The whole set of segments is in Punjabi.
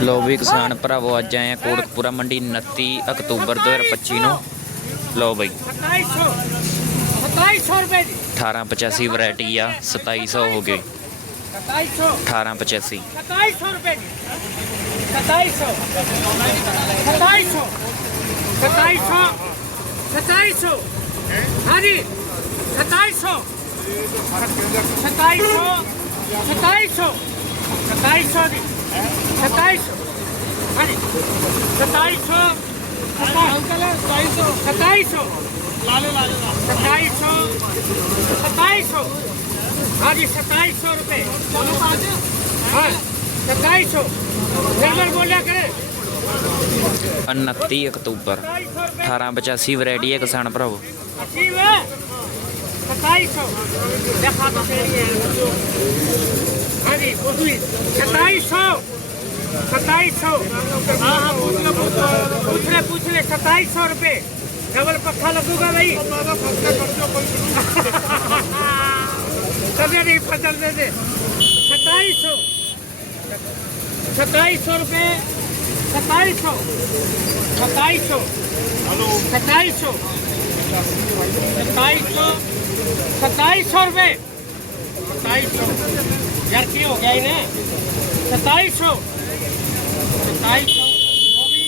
ਲੋ ਵੀ ਕਿਸਾਨ ਭਰਾਵੋ, ਅੱਜ ਆਏ ਆ ਕੋਟਕਪੂਰਾ ਮੰਡੀ 29 ਅਕਤੂਬਰ 2025 ਨੂੰ। ਲੋ ਬਈ। 2700 2700 ਰੁਪਏ ਦੀ 1885 ਵੈਰਾਈਟੀ ਆ 2700 ਹੋ ਗਈ। 2700 1885 2700 ਰੁਪਏ ਦੀ 2700 2700 2700 2700 ਹਾਂਜੀ 2700 2700 2700 2700 ਦੀ 2700 ਹਾਂਜੀ 2700 ਅੰਕਲ 2700 2700 ਲਾ ਲੈ ਲਾ ਲੈ 2700 2700 ਹਾਂਜੀ 2700 ਰੁਪਏ ਚਲੋ ਪਾਜ ਹਾਂ 2700 ਨਿਰਮਲ ਬੋਲਿਆ ਕਰੇ 29 ਅਕਤੂਬਰ 1885 ਵੈਰਾਈਟੀ ਹੈ ਕਿਸਾਨ ਭਰਾਵੋ अस्सी में सत्ताईस सौ देखा तो तेरी है हाँ जी पूछी सत्ताईस सौ सत्ताईस सौ हाँ हाँ पूछ लो पूछ ले पूछ ले सत्ताईस सौ रुपये डबल पक्का लगूगा भाई कभी नहीं फसल दे दे सत्ताईस सौ सत्ताईस सौ रुपये सत्ताईस सौ सत्ताईस सौ सत्ताईस सौ सत्ताईस सौ सत्ताईस सौ रुपये सत्ताईस सौ यार की हो गया इन्हें सत्ताईस सौ सत्ताईस सौ वो भी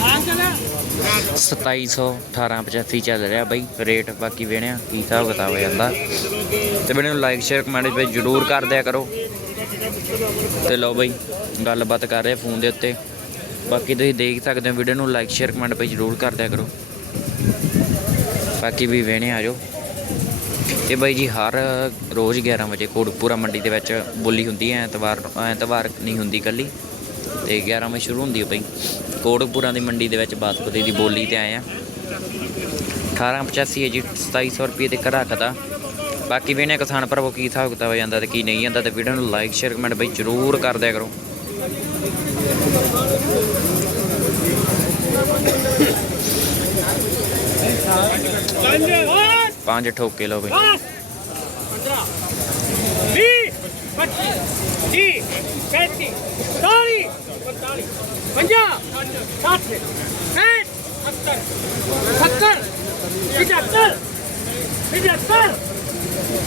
हाँ चला 2700 1885 ਚੱਲ ਰਿਹਾ ਬਈ ਰੇਟ ਬਾਕੀ ਵੇਣਿਆ ਕੀ ਹਿਸਾਬ ਕਿਤਾਬ ਹੋ ਜਾਂਦਾ ਤੇ ਵੀਡੀਓ ਨੂੰ ਲਾਈਕ ਸ਼ੇਅਰ ਕਮੈਂਟ ਵਿੱਚ ਜਰੂਰ ਕਰ ਦਿਆ ਕਰੋ ਤੇ ਲਓ ਬਈ ਗੱਲਬਾਤ ਕਰ ਰਹੇ ਫੋਨ ਦੇ ਉੱਤੇ ਬਾਕੀ ਤੁਸੀਂ ਦੇਖ ਸਕਦੇ ਹੋ ਵੀਡੀਓ ਨੂੰ ਲਾਈਕ ਸ਼ੇਅਰ ਕਮੈਂਟ ਵਿੱਚ ਜਰੂਰ ਕਰ ਦਿਆ ਕਰੋ। ਬਾਕੀ ਵੀ ਵੇਣੇ ਆ ਜਾਓ। ਇਹ ਬਾਈ ਜੀ, ਹਰ ਰੋਜ਼ 11 ਵਜੇ ਕੋਟਪੂਰਾ ਮੰਡੀ ਦੇ ਵਿੱਚ ਬੋਲੀ ਹੁੰਦੀ ਹੈ, ਐਤਵਾਰ ਐਤਵਾਰ ਨਹੀਂ ਹੁੰਦੀ ਕੱਲੀ ਤੇ 11 ਵਜੇ ਸ਼ੁਰੂ ਹੁੰਦੀ ਹੈ ਬਈ। ਕੋਟਕਪੂਰਾ ਦੀ ਮੰਡੀ ਦੇ ਵਿੱਚ ਬਾਸਪਤੀ ਦੀ ਬੋਲੀ ਤੇ ਆਏ ਆ। 1885 ਹੈ ਜੀ 2700 ਰੁਪਏ ਦੇ ਘਰਾ ਰੱਖਦਾ ਬਾਕੀ ਵੀ ਨੇ ਕਿਸਾਨ ਭਰਾਵੋ, ਕੀ ਹਿਸਾਬ ਕਿਤਾਬ ਜਾਂਦਾ ਤੇ ਕੀ ਨਹੀਂ ਜਾਂਦਾ ਤੇ ਵੀਡੀਓ ਨੂੰ ਲਾਈਕ ਸ਼ੇਅਰ ਕਮੈਂਟ ਬਈ ਜਰੂਰ ਕਰ ਦਿਆ ਕਰੋ। ਪੰਜ ਠੋਕੇ ਲਓ ਬਈ। 15 20 25 30 40 50 60 70 75 75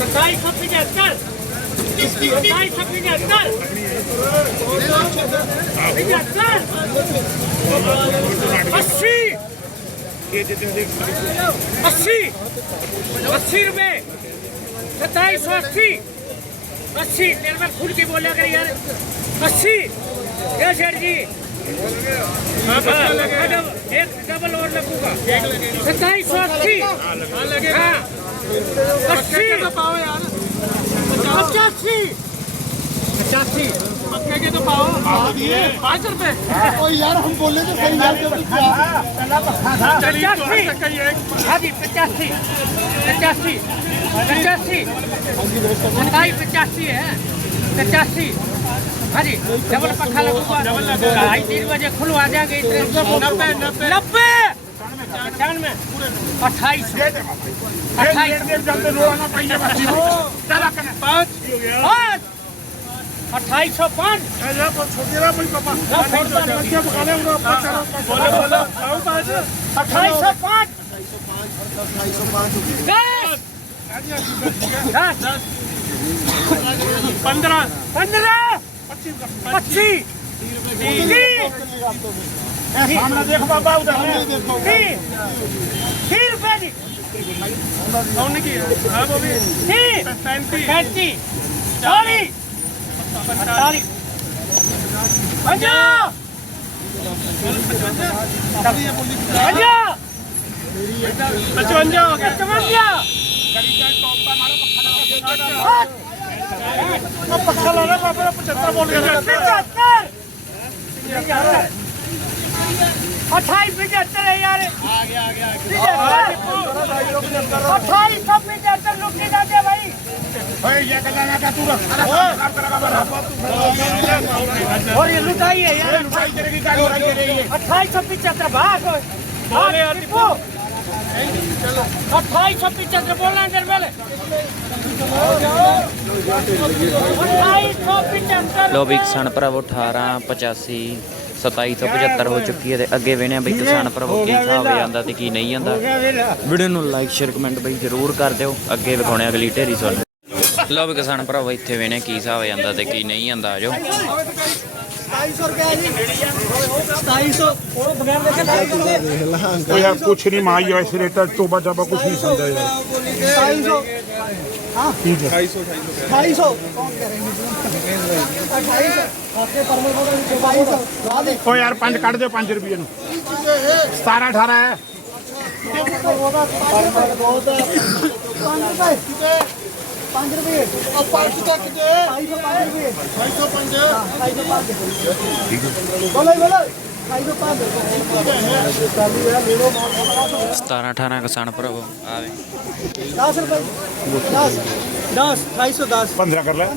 75 75 अस्सी अस्सी अस्सी रुपए सत्ताईस सौ अस्सी अस्सी तेरे में खुद की बोला कर यार अस्सी क्या सेठ जी हाँ, एक डबल और लगूगा सत्ताईस सौ अस्सी हाँ अस्सी पचासी। पचासी। पक्के के तो पाओ। पाँच रुपए। ओ यार हम बोले तो सही यार पचासी। हाँ पचासी। पचासी। पचासी। सत्ताईस पचासी है। पचासी। हाँ जी डबल पखा लगूगा ढाई तीन बजे खुलवा देंगे नब्बे नब्बे। नब्बे। अट्ठाईस अट्ठाईस पाँच पाँच अट्ठाईस सौ पाँच अट्ठाईस सौ पाँच दस दस पंद्रह पंद्रह पच्चीस तीस सामने देख बाबा उधर ही रुपए दी कौन की? आप अभी? पैंतीस। पैंतीस। चालीस। पैंतालीस पंजाब पचवंजा हो गया। चवंजा पक्का लाना पचहत्तर बोल गया अट्ठाईस पिचहत्तर है यार। अट्ठाईस सौ जाते भाई। हाँ। और ये लुटाई है अट्ठाईस सौ भाग। अट्ठाईस सौ बोलना इधर पहले अठारह पचासी। 2775 ਹੋ ਚੁੱਕੀ ਹੈ ਤੇ ਅੱਗੇ ਵੇਣੇ ਬਈ ਕਿਸਾਨ ਭਰਾਵੋ ਕੀ ਹਿਸਾਬ ਜਾਂਦਾ ਤੇ ਕੀ ਨਹੀਂ ਜਾਂਦਾ ਵੀਡੀਓ ਨੂੰ ਲਾਈਕ ਸ਼ੇਅਰ ਕਮੈਂਟ ਬਈ ਜ਼ਰੂਰ ਕਰ ਦਿਓ। ਅੱਗੇ ਵਿਖਾਉਣੇ ਅਗਲੀ ਢੇਰੀ ਤੁਹਾਨੂੰ ਲੋ ਵੀ ਕਿਸਾਨ ਭਰਾਵੋ, ਇੱਥੇ ਵੇਣੇ ਕੀ ਹਿਸਾਬ ਜਾਂਦਾ ਤੇ ਕੀ ਨਹੀਂ ਜਾਂਦਾ ਆਜੋ। 2700 ਰੁਪਏ ਜੀ 2700 ਉਹ ਬਗੈਰ ਦੇਖੇ ਉਹ ਯਾਰ ਕੁਛ ਨਹੀਂ ਮਾਈ ਆ ਇਸ ਰੇਟ ਟੋਬਾ ਚਾਬਾ ਕੁਛ ਨਹੀਂ ਸੰਦਾ ਯਾਰ 2700 ਹਾਂ 2800 2800 ਕੌਣ ਕਹ ਰਹੇ 2800 ਆਪਕੇ ਪਰਮਲ ਬੋਲ 2200 ਲਾ ਦੇ ਉਹ ਯਾਰ ਪੰਜ ਕੱਢ ਦਿਓ 5 ਰੁਪਏ ਨੂੰ 17 18 ਹੈ ਪਰਮਲ ਬਹੁਤ 5 ਰੁਪਏ 5 ਰੁਪਏ ਆ 5 ਤੱਕ ਦੇ 205 ਰੁਪਏ 205 205 ਠੀਕ ਹੈ ਬੋਲੇ ਬੋਲੇ 205 ਚਾਲੀ ਹੈ ਲੈ ਲੋ 17 18 ਕਿਸਾਨ ਭਰਾਵੋ ਆਵੇ 10 ਰੁਪਏ 10 10 210 15 ਕਰ ਲੈ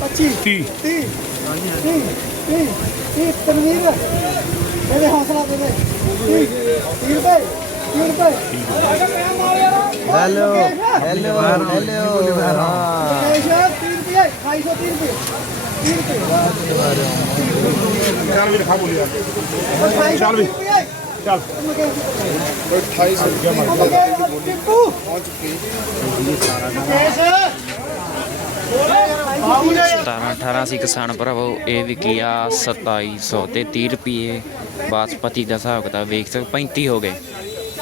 25 30 30 30 30 30 ਪਨੀਰ ਇਹਦੇ ਹੌਸਲਾ ਦੇ ਦੇ 30 30 ਰੁਪਏ 30 ਰੁਪਏ ਹੈਲੋ ਹੈਲੋ ਹੈਲੋ ਹਾਂ 30 ਰੁਪਏ 230 ਰੁਪਏ 30 ਰੁਪਏ ਚੱਲ ਵੀ ਰਖਾ ਬੋਲੀ ਯਾਰ 250 ਚੱਲ ਵੀ। ਰੁਪਏ ਚੱਲ 28 ਰੁਪਏ ਪਹੁੰਚ ਚੁੱਕੀ ਪਹੁੰਚ ਚੁੱਕੀ ਕੈਸੇ 17 18 ਸੀ ਕਿਸਾਨ ਭਰਾਵੋ, ਇਹ ਵਿਕੀ ਆ 2700 ਤੇ 30 ਰੁਪਏ ਬਾਸਪਤੀ ਦਾ ਹਿਸਾਬ ਕਿਤਾਬ ਵੇਖ ਸਕ 35 ਹੋ ਗਏ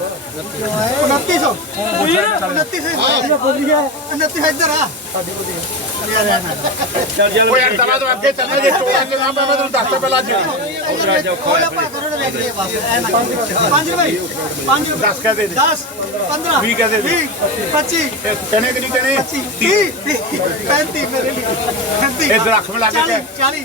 उनतीस सौ उनतीस उनतीस इधर आ ਉਹ ਯਾਰ ਚਲਾ ਤੂੰ ਅੱਗੇ ਚੱਲਣਾ ਜੇ ਚੋਲਾ ਕੇ ਨਾ ਮੈਂ ਤੈਨੂੰ ਦੱਸਦਾ ਪਹਿਲਾਂ ਅੱਜ ਪੰਜ ਰੁਪਏ ਪੰਜ ਰੁਪਏ ਦਸ ਕਹਿ ਦੇ ਦੇ। 10 15 ਵੀਹ ਕਹਿ ਦੇ ਦੇ। 25 ਇਹ ਕਹਨੇ ਕਿ ਨਹੀਂ ਕਹਨੇ 25 30 35 ਮੇਰੇ ਲਈ 35 ਇੱਧਰ ਅੱਖ ਮਿਲਾ ਕੇ 40 40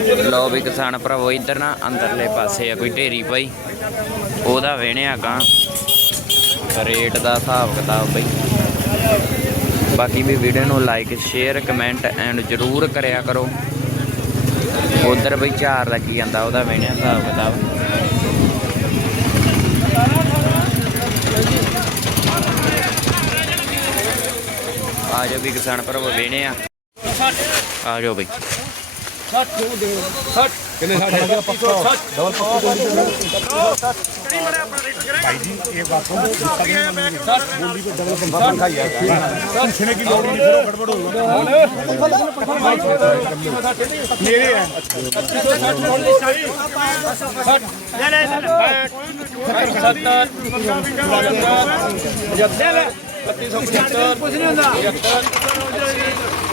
ਲੋ ਵੀ ਕਿਸਾਨ ਭਰਾਵੋ, ਇੱਧਰ ਨਾ ਅੰਦਰਲੇ ਪਾਸੇ ਆ ਕੋਈ ਢੇਰੀ ਪਈ ਉਹਦਾ ਵੇਣਿਆ ਕਾਂ ਰੇਟ ਦਾ ਹਿਸਾਬ ਕਿਤਾਬ ਬਈ। ਬਾਕੀ ਵੀ ਵੀਡੀਓ ਨੂੰ ਲਾਈਕ ਸ਼ੇਅਰ ਕਮੈਂਟ ਐਂਡ ਜਰੂਰ ਕਰਿਆ ਕਰੋ। ਉਧਰ ਬਈ ਝਾਰ ਲੱਗੀ ਜਾਂਦਾ, ਉਹਦਾ ਵੇਣਿਆ ਹਿਸਾਬ ਕਿਤਾਬ। ਆ ਜਾਓ ਵੀ ਕਿਸਾਨ ਭਰਾਵੋ ਵੇਣੇ ਆ। ਆ ਜਾਓ ਬਈ। ਪੁੱਛਣੇ ਕੀ ਲੋੜ ਨਹੀਂ ਫਿਰ ਉਹ ਗੜਬੜ ਹੋਊਗਾ ਮੇਰੇ ਹੈ ਰੋਗਾ ਕੋਟਾ 15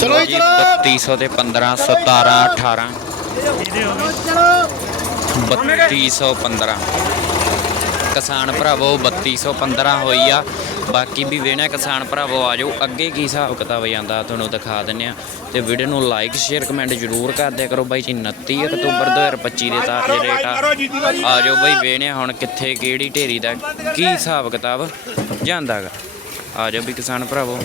ਚਲੋ ਜੀ 3200 ਤੇ 15 17 18 3215 ਕਿਸਾਨ ਭਰਾਵੋ 3215 ਹੋਈ ਆ। ਬਾਕੀ ਵੀ ਵੇਣਾ ਕਿਸਾਨ ਭਰਾਵੋ, ਆ ਜਾਓ। ਅੱਗੇ ਕੀ ਹਿਸਾਬ ਕਿਤਾਬ ਜਾਂਦਾ, ਤੁਹਾਨੂੰ ਦਿਖਾ ਦਿੰਨੇ ਆ। ਤੇ ਵੀਡੀਓ ਨੂੰ ਲਾਈਕ ਸ਼ੇਅਰ ਕਮੈਂਟ ਜਰੂਰ ਕਰ ਦਿਆ ਕਰੋ ਬਾਈ ਜੀ 29 ਅਕਤੂਬਰ 2025 ਦੇ ਤਾਰ ਦੇ ਰੇਟ ਆ। ਆ ਜਾਓ ਬਾਈ ਵੇਣੇ ਹੁਣ ਕਿੱਥੇ, ਕਿਹੜੀ ਢੇਰੀ ਦਾ ਕੀ ਹਿਸਾਬ ਕਿਤਾਬ ਜਾਂਦਾਗਾ। ਆ ਜਾਓ ਵੀ ਕਿਸਾਨ ਭਰਾਵੋ।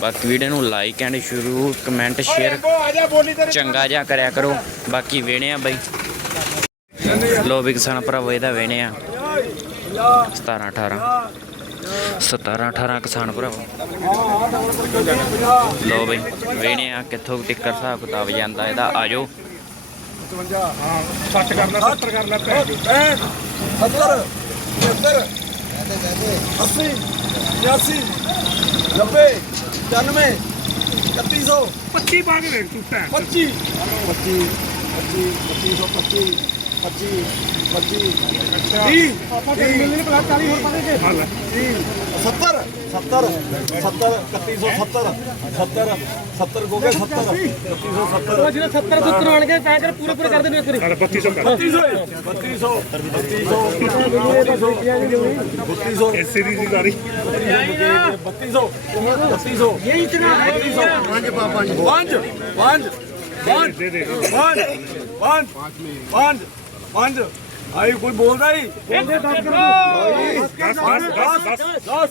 ਬਾਕੀ ਵੀਡੀਓ ਨੂੰ ਲਾਈਕ ਐਂਡ ਸ਼ੁਰੂ ਕਮੈਂਟ ਸ਼ੇਅਰ ਚੰਗਾ ਜਿਹਾ ਕਰਿਆ ਕਰੋ। ਬਾਕੀ ਵੇਣੇ ਆ ਬਈ। ਲੋ ਵੀ ਕਿਸਾਨ ਭਰਾਵੋ ਇਹਦਾ ਵੇਣੇ ਆ। 17 18 17 18 ਕਿਸਾਨ ਭਰਾਵੋ। ਲੋ ਬਈ ਵੇਣੇ ਆ ਕਿੱਥੋਂ ਟਿੱਕਰ ਹਿਸਾਬ ਕਿਤਾਬ ਜਾਂਦਾ ਇਹਦਾ ਆਜੋ 55 ਹਾਂ 60 ਕਰ ਲੈ 70 ਕਰ ਲੈ ਪੈ 70 75 80 82 90 95 3100 25 ਪਾ ਕੇ ਵੇਖ ਤੂੰ ਭੈਣ 25 25 25 25 25 25 30 ਆਪਾਂ ਤੇ ਮਿਲਨੇ ਪਲਾ 40 ਹੋਰ ਪਾ ਦੇ ਹਾਂ ਲੈ। 70 70 70 3170 70 70 ਹੋ ਗਏ 70 3170 ਜਿਹੜਾ 70 70 ਆਣ ਕੇ ਤੈਂ ਕਰ ਪੂਰੇ ਪੂਰੇ ਕਰ ਦੇਣੇ ਇੱਕ ਵਾਰੀ ਸਾਡਾ 3200 ਕਰ। 3200 3200 3200 ਇਸ ਸੀਰੀਜ਼ ਦੀ ਵਾਰੀ 3200 3200 ਇਹ ਇਤਨਾ ਹੈ ਪੰਜ ਪੰਜ ਪੰਜ ਪੰਜ ਪੰਜ ਪੰਜ ਪੰਜ ਪੰਜ। ਆਈ ਕੋਈ ਬੋਲਦਾ ਹੀ? ਇਹਦੇ ਦਸ ਕਰੋ। 10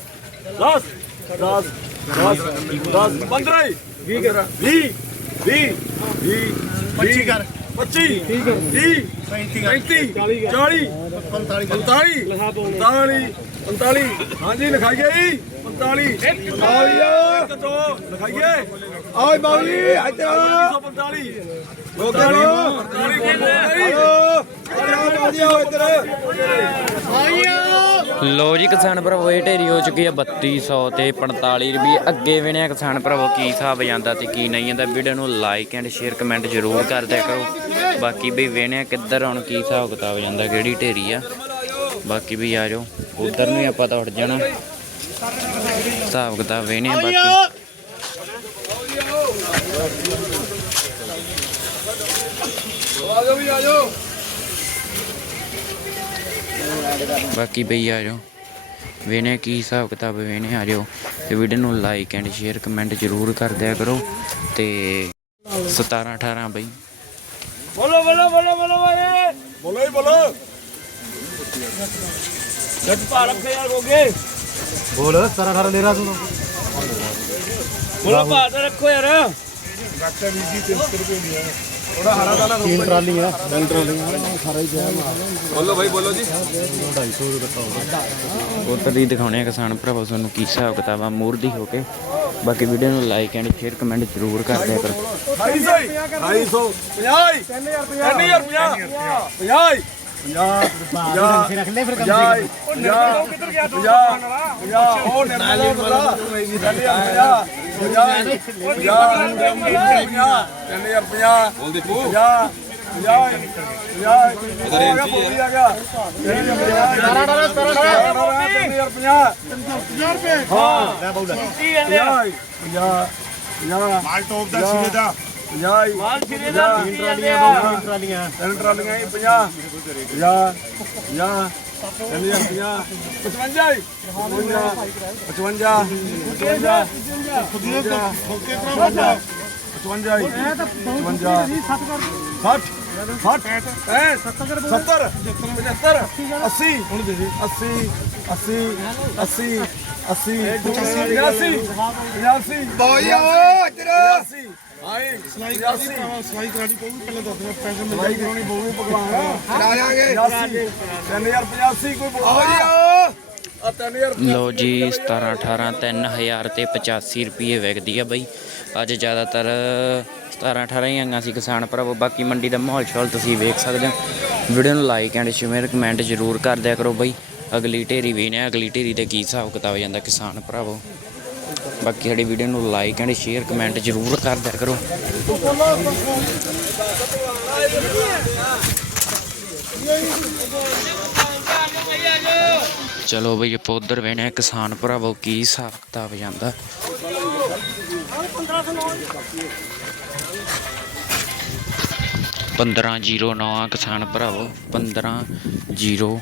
10 10 ਦਸ ਦਸ ਦਸ ਦਸ ਪੰਦਰਾਂ ਹੀ। ਵੀਹ ਕਰ। ਵੀਹ ਵੀਹ ਵੀਹ ਪੱਚੀ ਕਰ। 25 ਠੀਕ ਹੈ 30 35 40 45 45 45 ਹਾਂਜੀ ਲਿਖਾਈਏ ਜੀ। 45 45 ਦੋ ਲਿਖਾਈਏ ਆਏ ਬਾਬੂ ਜੀ ਇੱਧਰ 45 ਲੋਕੇ ਲੋ 45 ਕਿੰਨੇ ਆਇਓ ਆਇਓ ਬਾਬੂ ਲੋ ਜੀ ਕਿਸਾਨ ਭਰਾਵੋ, ਇਹ ਢੇਰੀ ਹੋ ਚੁੱਕੀ ਆ 3200 ਤੇ 45 ਰੁਪਏ ਅੱਗੇ ਵੇਣਿਆ ਕਿਸਾਨ ਭਰਾਵੋ, ਕੀ ਹਿਸਾਬ ਜਾਂਦਾ ਤੇ ਕੀ ਨਹੀਂ ਜਾਂਦਾ। ਵੀਡੀਓ ਨੂੰ ਲਾਈਕ ਐਂਡ ਸ਼ੇਅਰ ਕਮੈਂਟ ਜ਼ਰੂਰ ਕਰ ਦਿਆ ਕਰੋ। ਬਾਕੀ ਵੀ ਵਿਣਿਆ ਕਿੱਧਰ ਹੁਣ ਕੀ ਹਿਸਾਬ ਕਿਤਾਬ ਜਾਂਦਾ, ਕਿਹੜੀ ਢੇਰੀ ਆ। ਬਾਕੀ ਵੀ ਆ ਜਾਓ, ਉਧਰ ਨੂੰ ਹੀ ਆਪਾਂ ਤਾਂ ਉੱਠ ਜਾਣਾ। ਹਿਸਾਬ ਕਿਤਾਬ ਵੇਣਿਆ ਬਾਕੀ ਆਜੋ ਵੀ ਆਜੋ ਬਾਕੀ ਬਈ ਆ ਜਾਓ। ਵੇਨੇ ਕੀ ਹਿਸਾਬ ਕਿਤਾਬ ਵੇਨੇ ਆ ਜਾਓ। ਤੇ ਵੀਡੀਓ ਨੂੰ ਲਾਈਕ ਐਂਡ ਸ਼ੇਅਰ ਕਮੈਂਟ ਜ਼ਰੂਰ ਕਰ ਦਿਆ ਕਰੋ। ਤੇ 17 18 ਬਈ। ਬੋਲੋ ਬੋਲੋ ਬੋਲੋ ਬੋਲੋ ਬੋਲੋ ਹੀ ਬੋਲੋ। ਜੱਟ ਭਾਰਤ ਖੇ ਯਾਰ ਹੋਗੇ ਬੋਲ 17 18 ਲੈ ਰਾ ਤੂੰ ਬੋਲੋ ਭਾਰਤ ਰੱਖੋ ਯਾਰ। ਡਾਕਟਰ ਵੀਰ ਜੀ 300 ਰੁਪਏ ਹੈ ਥੋੜਾ ਹਰਾ ਦਾਣਾ ਤਿੰਨ ਟਰਾਲੀਆਂ। ਤਿੰਨ ਟਰਾਲੀਆਂ ਸਾਰਾ ਹੀ ਜਾਮ ਬੋਲੋ ਭਾਈ ਬੋਲੋ ਜੀ। ਉਧਰ ਹੀ ਦਿਖਾਉਣੇ ਆ ਕਿਸਾਨ ਭਰਾਵੋ ਤੁਹਾਨੂੰ ਕੀ ਹਿਸਾਬ ਕਿਤਾਬ ਆ ਮੂਰਦੀ ਹੋ ਕੇ। ਬਾਕੀ ਵੀਡੀਓ ਨੂੰ ਲਾਈਕ ਐਂਡ ਸ਼ੇਅਰ ਕਮੈਂਟ ਜ਼ਰੂਰ ਕਰ ਦਿਆ ਕਰੋ। 250 250 50 3000 50 50 50 ਰੱਖ ਲੈ ਫਿਰ ਕੰਮ ਕਿੱਧਰ ਗਿਆ ਤੂੰ। 50 ਉਹ ਨਿਰਮਲਾ ਬਲਾ 50 ਮਾਲ ਸੀਰੇ ਦਾ ਮਾਲ ਫਿਰੇ ਦਾ ਟਰਾਲੀਆਂ। ਤਿੰਨ ਟਰਾਲੀਆਂ ਹੀ 50 50 50 50 55 55 55 ਸਲਾਈ ਕਰਾ ਦੀ ਕੋਈ ਪਹਿਲਾਂ ਦੱਸ ਦੇ ਪੈਸੇ ਮਿਲ ਸਲਾਈ ਕਰਾਉਣੀ ਪਊਗੀ ਭਗਵਾਨ ਕਰਾ ਲਾਂਗੇ। 3085 ਕੋਈ ਬੋਲ ਆ 3000 ਲੋ ਜੀ 17 18 3000 ਤੇ 85 ਰੁਪਏ ਵਿਕਦੀ ਆ ਬਈ। ਅੱਜ ਜ਼ਿਆਦਾਤਰ 17 18 ਹੀ ਆਈਆਂ ਸੀ ਕਿਸਾਨ ਭਰਾਵੋ ਬਾਕੀ ਮੰਡੀ ਦਾ ਮਾਹੌਲ ਸ਼ੌਲ ਤੁਸੀਂ ਵੇਖ ਸਕਦੇ ਹੋ। ਵੀਡੀਓ ਨੂੰ ਲਾਈਕ ਐਂਡ ਸ਼ੇਅਰ ਕਮੈਂਟ ਜ਼ਰੂਰ ਕਰ ਦਿਆ ਕਰੋ ਬਈ। ਅਗਲੀ ਢੇਰੀ ਵੀ ਨੇ ਅਗਲੀ ਢੇਰੀ ਤੇ ਕੀ ਹਿਸਾਬ ਕਿਤਾਬ ਜਾਂਦਾ ਕਿਸਾਨ ਭਰਾਵੋ। ਬਾਕੀ ਸਾਡੀ ਵੀਡੀਓ ਨੂੰ ਲਾਈਕ ਐਂਡ ਸ਼ੇਅਰ ਕਮੈਂਟ ਜ਼ਰੂਰ ਕਰ ਦਿਆ ਕਰੋ। ਚਲੋ ਬਈ, ਆਪਾਂ ਉਧਰ ਵੇਣੇ ਕਿਸਾਨ ਭਰਾਵੋ ਕੀ ਹਿਸਾਬ ਕਿਤਾਬ ਜਾਂਦਾ। ਪੰਦਰਾਂ ਜ਼ੀਰੋ ਨੌ ਕਿਸਾਨ ਭਰਾਵੋ, ਪੰਦਰਾਂ ਜ਼ੀਰੋ